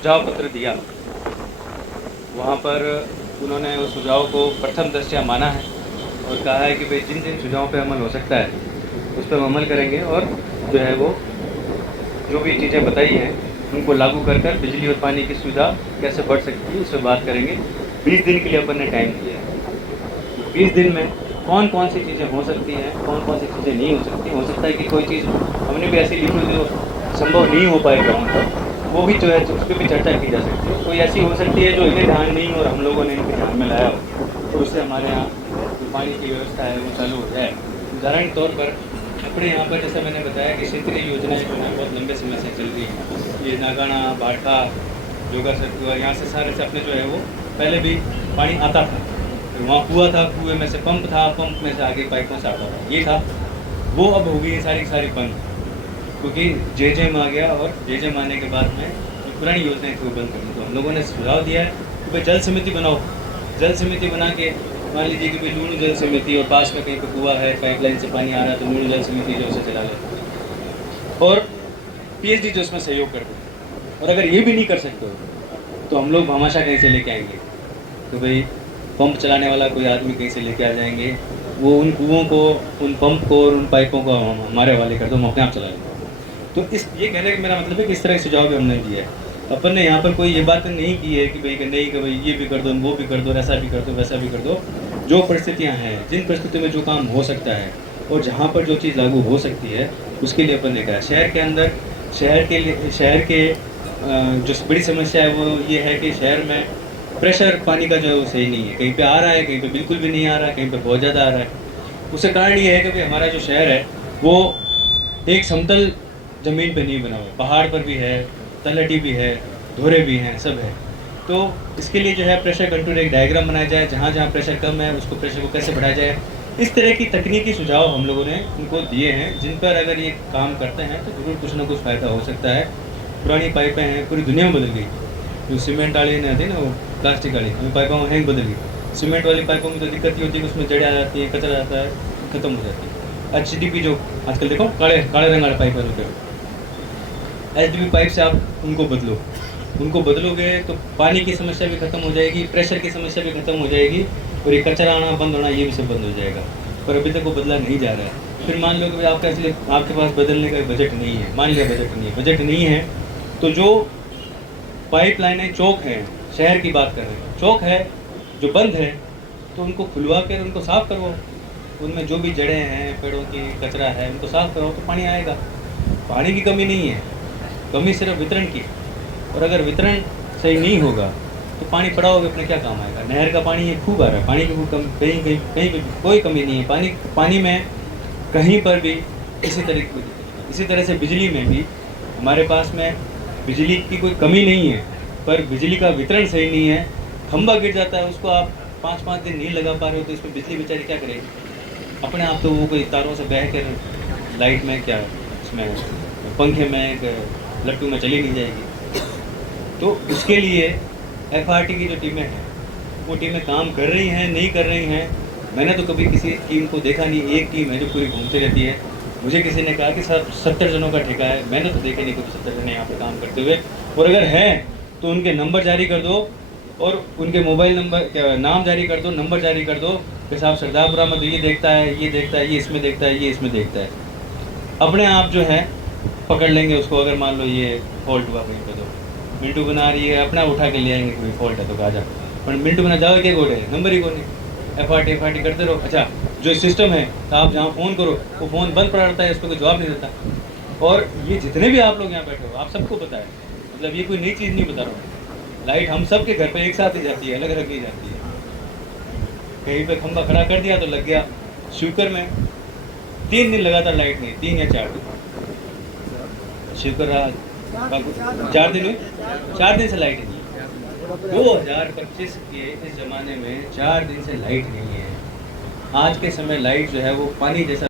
सुझाव पत्र दिया, वहाँ पर उन्होंने उस सुझाव को प्रथम दृष्टया माना है और कहा है कि भाई जिन जिन सुझावों पे अमल हो सकता है उस पर हम अमल करेंगे और जो है वो जो भी चीज़ें बताई हैं उनको लागू कर कर बिजली और पानी की सुविधा कैसे बढ़ सकती है उस पर बात करेंगे। 20 दिन के लिए अपन ने टाइम दिया है। 20 दिन में कौन कौन सी चीज़ें हो सकती हैं, कौन कौन सी चीज़ें नहीं हो सकती। हो सकता है कि कोई चीज़ हमने भी ऐसी लिखी जो संभव नहीं हो पाए ग्राउंड पर, वो भी जो है उस पर भी चर्चा की जा सकती है। कोई ऐसी हो सकती है जो इन्हें ध्यान नहीं और हम लोगों ने इनके ध्यान में लाया हो, तो उससे हमारे यहाँ जो पानी की व्यवस्था है वो चालू हो जाए। उदाहरण के तौर पर अपने यहाँ पर जैसा मैंने बताया कि क्षेत्रीय योजनाएं जो है बहुत लंबे समय से चल रही हैं। ये नागाना, भाटका, जोगा सतुआ, यहाँ से सारे से अपने जो है वो पहले भी पानी आता था। फिर वहाँ कुआँ था, कुएँ में से पंप था, पंप में से आगे पाइपों से आता था, ये था। वो अब हो गई सारी सारी बंद, क्योंकि जेजेम आ गया और जेजेम आने के बाद में जो पुरानी योजनाएं थी वो बंद कर दी। तो हम लोगों ने सुझाव दिया है कि भाई जल समिति बनाओ। जल समिति बना के मान लीजिए कि भाई लूणू जल समिति और पास में कहीं पर कुआँ है, पाइपलाइन से पानी आ रहा है तो लूणू जल समिति जो उसे चला ले और पीएचडी जो उसमें सहयोग कर दे। और अगर ये भी नहीं कर सकते हो तो हम लोग भामाशाह कहीं से लेके आएंगे। तो भाई पंप चलाने वाला कोई आदमी कहीं से लेके आ जाएंगे, वो उन कुओं को, उन पंप को और उन पाइपों को हमारे हवाले कर दो, हम अपने आप चला लेंगे। तो इस ये कहने का मेरा मतलब है कि इस तरह के सुझाव भी हमने दिया है। अपन ने यहाँ पर कोई ये बात नहीं की है कि भाई नहीं कि भाई ये भी कर दो, वो भी कर दो, ऐसा भी कर दो, वैसा भी कर दो। जो परिस्थितियाँ हैं, जिन परिस्थितियों में जो काम हो सकता है और जहाँ पर जो चीज़ लागू हो सकती है उसके लिए अपन ने कहा। शहर के अंदर शहर के जो बड़ी समस्या है वो ये है कि शहर में प्रेशर पानी का जो सही नहीं है। कहीं पे आ रहा है, कहीं पे बिल्कुल भी नहीं आ रहा है, कहीं पे बहुत ज़्यादा आ रहा है। उसका कारण ये है कि भाई हमारा जो शहर है वो एक समतल ज़मीन पे नहीं बना हुआ, पहाड़ पर भी है, तलहटी भी है, धोरे भी हैं, सब है। तो इसके लिए जो है प्रेशर कंट्रोल एक डायग्राम बनाया जाए, जहाँ जहाँ प्रेशर कम है उसको प्रेशर को कैसे बढ़ाया जाए। इस तरह की तकनीकी सुझाव हम लोगों ने उनको दिए हैं, जिन पर अगर ये काम करते हैं तो ज़रूर कुछ ना कुछ फ़ायदा हो सकता है। पुरानी पाइपें हैं, पूरी दुनिया में बदल गई। जो सीमेंट वाली नहीं आती ना, वो प्लास्टिक वाली, हमें पाइपों में हैंग बदल गई। सीमेंट वाली पाइपों में तो दिक्कत ये होती है कि उसमें जड़ें आ जाती हैं, कचरा आता है, ख़त्म हो जाती है। HDP जो आजकल देखो काले काले रंग वाले पाइप होते हैं, HDP पाइप से आप उनको बदलोगे तो पानी की समस्या भी खत्म हो जाएगी, प्रेशर की समस्या भी खत्म हो जाएगी और ये कचरा आना बंद होना ये भी सब बंद हो जाएगा। पर अभी तक वो बदला नहीं जा रहा है। फिर मान लो कि आपका इसलिए आपके पास बदलने का बजट नहीं है, मान लिया बजट नहीं है तो जो पाइप लाइनें चौक हैं, शहर की बात कर रहे हैं, चौक है जो बंद है तो उनको खुलवा कर उनको साफ़ करो। उनमें जो भी जड़ें हैं, पेड़ों की कचरा है, उनको साफ़ करो तो पानी आएगा। पानी की कमी नहीं है, कमी सिर्फ वितरण की। और अगर वितरण सही नहीं होगा तो पानी पड़ा होगा अपने क्या काम आएगा। नहर का पानी ये खूब आ रहा है, पानी की कहीं भी कोई कमी नहीं है। पानी में कहीं पर भी इसी तरह की दिक्कत नहीं। इसी तरह से बिजली में भी हमारे पास में बिजली की कोई कमी नहीं है, पर बिजली का वितरण सही नहीं है। खंभा गिर जाता है, उसको आप 5-5 दिन नहीं लगा पा रहे हो तो इसमें बिजली बेचारी क्या करेगी। अपने आप तो वो कोई तारों से बह कर लाइट में क्या इसमें पंखे में लट्टू में चली नहीं जाएगी। तो इसके लिए FRT की जो टीमें हैं वो टीमें काम कर रही हैं, नहीं कर रही हैं। मैंने तो कभी किसी टीम को देखा नहीं। एक टीम है जो पूरी घूमती रहती है। मुझे किसी ने कहा कि सर 70 जनों का ठेका है, मैंने तो देखे नहीं कभी 70 जने यहाँ पर काम करते हुए। और अगर हैं तो उनके नंबर जारी कर दो और उनके मोबाइल नंबर क्या नाम जारी कर दो, नंबर जारी कर दो कि साहब सरदारपुरा में तो ये देखता है, ये देखता है, ये इसमें देखता है, ये इसमें देखता है। अपने आप जो है पकड़ लेंगे उसको। अगर मान लो ये फॉल्ट हुआ कहीं पर तो मिंटू बना रही है, अपना उठा के ले आएंगे, कोई फॉल्ट है तो कहा जा। पर मिंटू बना जाओ क्या गोड़े, नंबर ही को नहीं। FRT करते रहो। अच्छा, जो सिस्टम है तो आप जहाँ फ़ोन करो वो फ़ोन बंद पड़ा रहता है, इस पर कोई जवाब नहीं देता। और ये जितने भी आप लोग यहाँ बैठे हो आप सबको पता है, मतलब ये कोई नई चीज़ नहीं बता रहा हूँ। लाइट हम सब के घर पर एक साथ ही जाती है, अलग अलग नहीं जाती है। कहीं पर खंभा खड़ा कर दिया तो लग गया। शुक्र में 3 दिन लगातार लाइट नहीं, 3 या 4 दिन शुक्र रहा। 4 दिन हुए, 4 दिन से लाइट नहीं है। 2025 के इस ज़माने में 4 दिन से लाइट नहीं है। आज के समय लाइट जो है वो पानी जैसा